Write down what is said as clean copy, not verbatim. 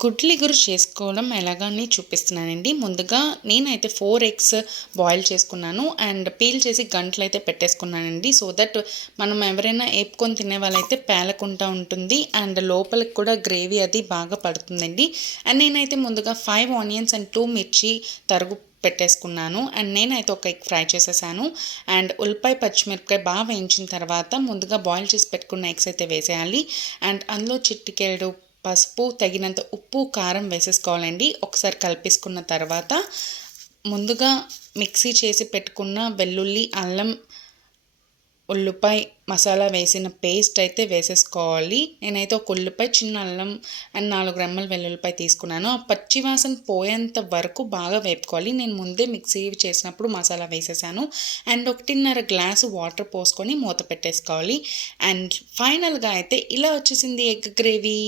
గుడ్లిగురు చేసుకోవడం ఎలాగని చూపిస్తున్నానండి. ముందుగా నేనైతే 4 ఎగ్స్ బాయిల్ చేసుకున్నాను అండ్ పీల్ చేసి గంటలైతే పెట్టేసుకున్నానండి. సో దట్ మనం ఎవరైనా ఏపుకొని తినే వాళ్ళైతే పేలకుండా ఉంటుంది అండ్ లోపలికి కూడా గ్రేవీ అది బాగా పడుతుందండి. అండ్ నేనైతే ముందుగా 5 ఆనియన్స్ అండ్ 2 మిర్చి తరుగు పెట్టేసుకున్నాను అండ్ నేనైతే ఒక ఎగ్ ఫ్రై చేసేసాను. అండ్ ఉల్లిపాయ పచ్చిమిరపకాయ బాగా వేయించిన తర్వాత ముందుగా బాయిల్ చేసి పెట్టుకున్న ఎగ్స్ అయితే వేసేయాలి. అండ్ అందులో చిటికెడు పసుపు, తగినంత ఉప్పు, కారం వేసేసుకోవాలండి. ఒకసారి కలిపేసుకున్న తర్వాత ముందుగా మిక్సీ చేసి పెట్టుకున్న వెల్లుల్లి, అల్లం, ఉల్లిపాయ మసాలా వేసిన పేస్ట్ అయితే వేసేసుకోవాలి. నేనైతే ఒక ఉల్లిపాయ, చిన్న అల్లం అండ్ 4 రెమ్మల వెల్లుల్లిపాయ తీసుకున్నాను. ఆ పచ్చి వాసన పోయేంత వరకు బాగా వేపుకోవాలి. నేను ముందే మిక్సీ చేసినప్పుడు మసాలా వేసేసాను అండ్ 1.5 గ్లాసు వాటర్ పోసుకొని మూత పెట్టేసుకోవాలి. అండ్ ఫైనల్గా అయితే ఇలా వచ్చేసింది ఎగ్ గ్రేవీ.